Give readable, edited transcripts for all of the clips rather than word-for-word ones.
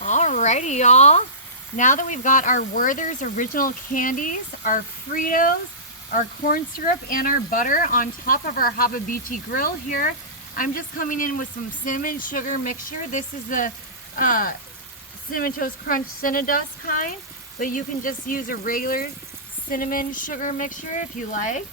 Alrighty, y'all. Now that we've got our Werther's original candies, our Fritos, our corn syrup, and our butter on top of our Hababichi grill here, I'm just coming in with some cinnamon sugar mixture. This is the Cinnamon Toast Crunch Cinnadust kind, but you can just use a regular cinnamon sugar mixture if you like.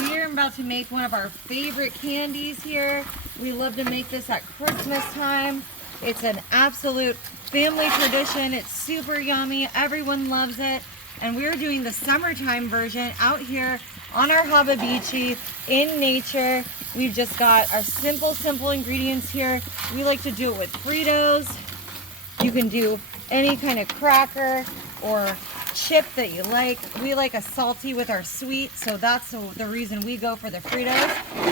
We're about to make one of our favorite candies here. We love to make this at Christmas time. It's an absolute family tradition. It's super yummy. Everyone loves it. And we're doing the summertime version out here on our Hababichi in nature. We've just got our simple ingredients here. We like to do it with Fritos. You can do any kind of cracker or chip that you like. We like a salty with our sweet, so that's the reason we go for the Fritos.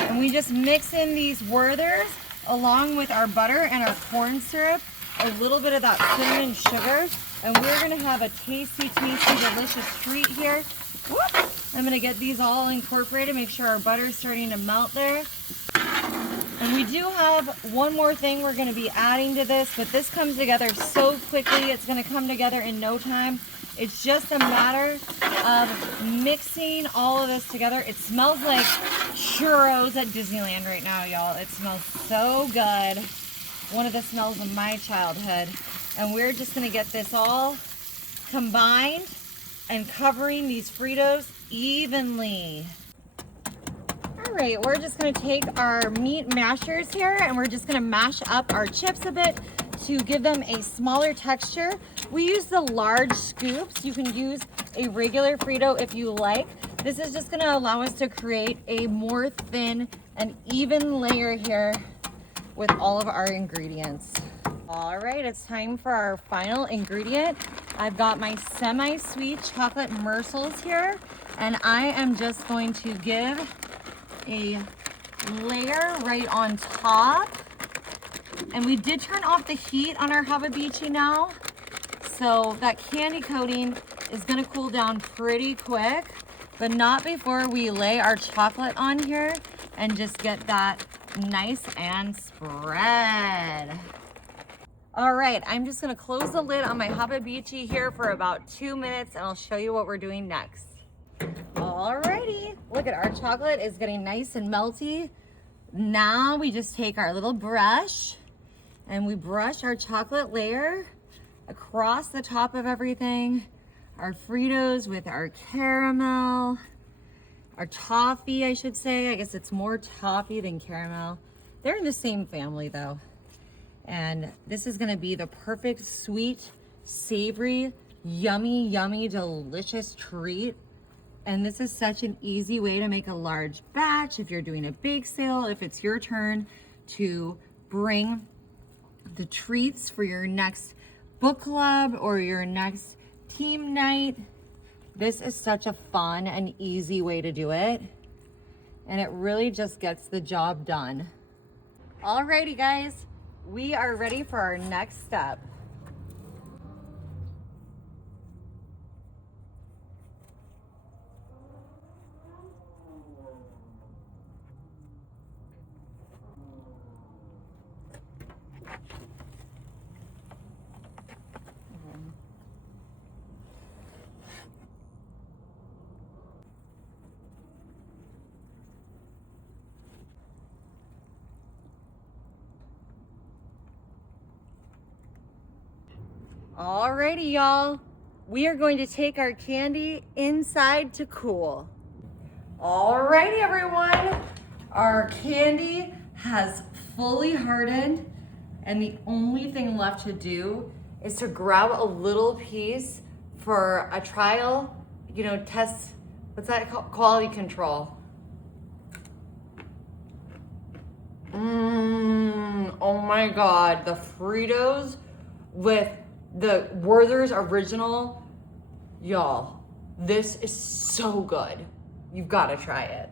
And we just mix in these Werther's along with our butter and our corn syrup, a little bit of that cinnamon sugar, and we're gonna have a tasty, delicious treat here. Whoop. I'm gonna get these all incorporated, make sure our butter's starting to melt there. And we do have one more thing we're gonna be adding to this, but this comes together so quickly, it's gonna come together in no time. It's just a matter of mixing all of this together. It smells like churros at Disneyland right now, y'all. It smells so good. One of the smells of my childhood. And we're just gonna get this all combined and covering these Fritos evenly. All right, we're just gonna take our meat mashers here and we're just gonna mash up our chips a bit to give them a smaller texture. We use the large scoops. You can use a regular Frito if you like. This is just gonna allow us to create a more thin and even layer here with all of our ingredients. All right, it's time for our final ingredient. I've got my semi-sweet chocolate Mersels here, and I am just going to give a layer right on top. And we did turn off the heat on our Hababichi now, so that candy coating is gonna cool down pretty quick, but not before we lay our chocolate on here and just get that nice and spread. All right, I'm just gonna close the lid on my Hababichi here for about 2 minutes and I'll show you what we're doing next. Alrighty, look at our chocolate is getting nice and melty. Now we just take our little brush and we brush our chocolate layer across the top of everything. Our Fritos with our caramel, our toffee, I should say. I guess it's more toffee than caramel. They're in the same family though. And this is gonna be the perfect sweet, savory, yummy, delicious treat. And this is such an easy way to make a large batch if you're doing a bake sale, if it's your turn to bring the treats for your next book club or your next team night. This is such a fun and easy way to do it. And it really just gets the job done. Alrighty guys, we are ready for our next step. Alrighty, y'all. We are going to take our candy inside to cool. Alrighty, everyone. Our candy has fully hardened, and the only thing left to do is to grab a little piece for a trial, test, what's that called? Quality control. Oh my God, the Fritos with the Werther's original, y'all, this is so good. You've got to try it.